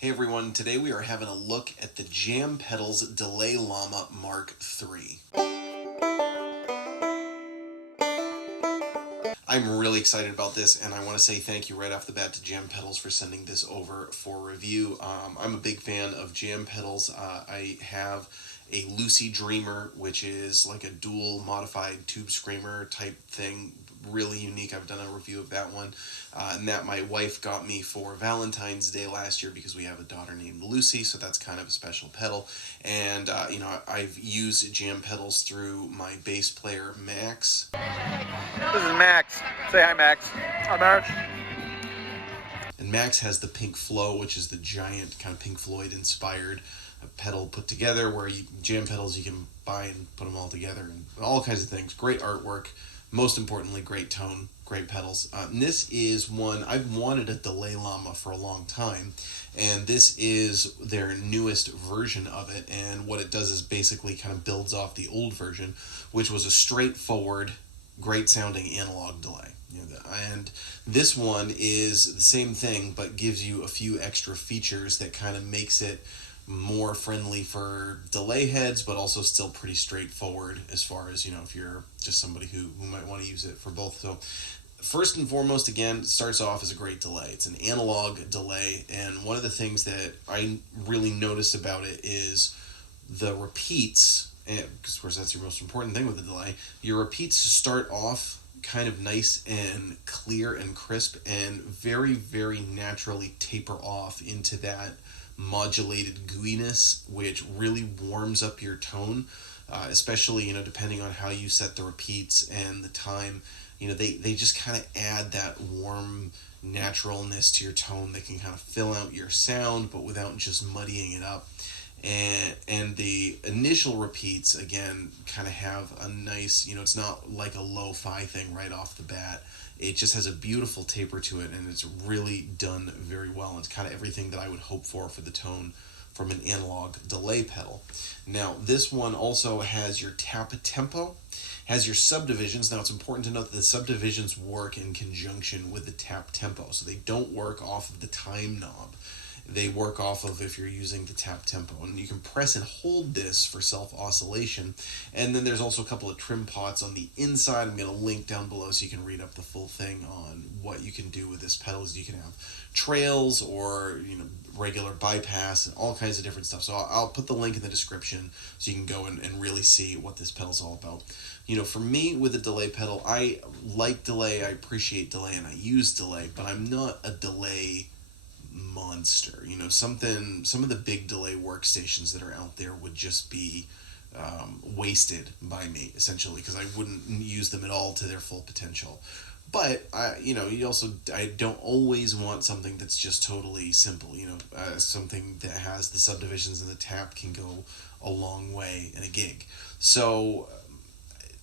Hey everyone, today we are having a look at the Jam Pedals Delay Llama Mark III. I'm really excited about this, and I want to say thank you right off the bat to Jam Pedals for sending this over for review. I'm a big fan of Jam Pedals. I have a Lucy Dreamer, which is like a dual modified tube screamer type thing, really unique. I've done a review of that one, and that my wife got me for Valentine's Day last year because we have a daughter named Lucy, so that's kind of a special pedal. And I've used Jam Pedals through my bass player Max. This is Max. Say hi, Max. Hi, Max. And Max has the Pink Flow, which is the giant kind of Pink Floyd inspired pedal put together, where Jam Pedals you can buy and put them all together and all kinds of things. Great artwork. Most importantly, great tone, great pedals. And this is one, I've wanted a Delay Llama for a long time, and this is their newest version of it. And what it does is basically kind of builds off the old version, which was a straightforward, great sounding analog delay. And this one is the same thing, but gives you a few extra features that kind of makes it more friendly for delay heads, but also still pretty straightforward as far as, if you're just somebody who might want to use it for both. So first and foremost, again, it starts off as a great delay. It's an analog delay, and one of the things that I really noticed about it is the repeats, because of course that's your most important thing with the delay. Your repeats start off kind of nice and clear and crisp, and very, very naturally taper off into that modulated gooiness, which really warms up your tone, especially depending on how you set the repeats and the time. They just kind of add that warm naturalness to your tone that can kind of fill out your sound, but without just muddying it up. And the initial repeats again kind of have a nice, it's not like a lo-fi thing right off the bat. It just has a beautiful taper to it, and it's really done very well. It's kind of everything that I would hope for the tone from an analog delay pedal. Now, this one also has your tap tempo, has your subdivisions. Now, it's important to note that the subdivisions work in conjunction with the tap tempo, so they don't work off of the time knob. They work off of if you're using the tap tempo, and you can press and hold this for self-oscillation. And then there's also a couple of trim pots on the inside. I'm going to link down below so you can read up the full thing on what you can do with this pedal. You can have trails or regular bypass and all kinds of different stuff. So I'll put the link in the description so you can go and really see what this pedal's all about. For me with a delay pedal, I like delay, I appreciate delay, and I use delay, but I'm not a delay monster. Some of the big delay workstations that are out there would just be wasted by me, essentially, because I wouldn't use them at all to their full potential. But I don't always want something that's just totally simple. Something that has the subdivisions and the tap can go a long way in a gig. So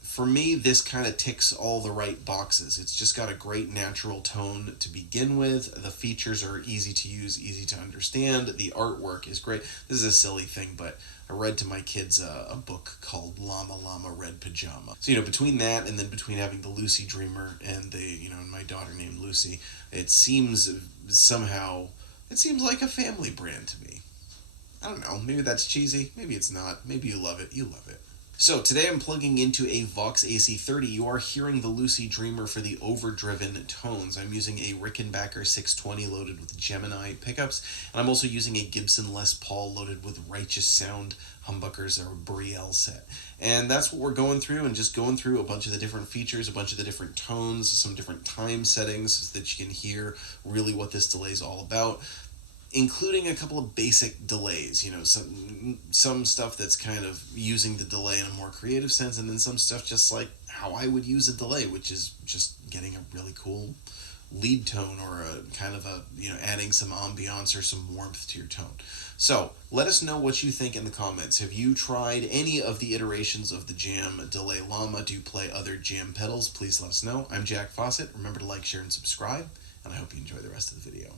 for me, this kind of ticks all the right boxes. It's just got a great natural tone to begin with. The features are easy to use, easy to understand. The artwork is great. This is a silly thing, but I read to my kids a book called Llama Red Pajama. So, between that and then between having the Lucy Dreamer and and my daughter named Lucy, it seems like a family brand to me. I don't know, maybe that's cheesy, maybe it's not, maybe you love it, So today I'm plugging into a Vox AC30. You are hearing the Lucy Dreamer for the overdriven tones. I'm using a Rickenbacker 620 loaded with Gemini pickups, and I'm also using a Gibson Les Paul loaded with Righteous Sound humbuckers or Brielle set. And that's what we're going through, and just going through a bunch of the different features, a bunch of the different tones, some different time settings so that you can hear really what this delay is all about, including a couple of basic delays, some stuff that's kind of using the delay in a more creative sense, and then some stuff just like how I would use a delay, which is just getting a really cool lead tone or a kind of adding some ambiance or some warmth to your tone. So let us know what you think in the comments. Have you tried any of the iterations of the Jam Delay Llama? Do you play other Jam pedals? Please let us know. I'm Jack Fossett. Remember to like, share, and subscribe, and I hope you enjoy the rest of the video.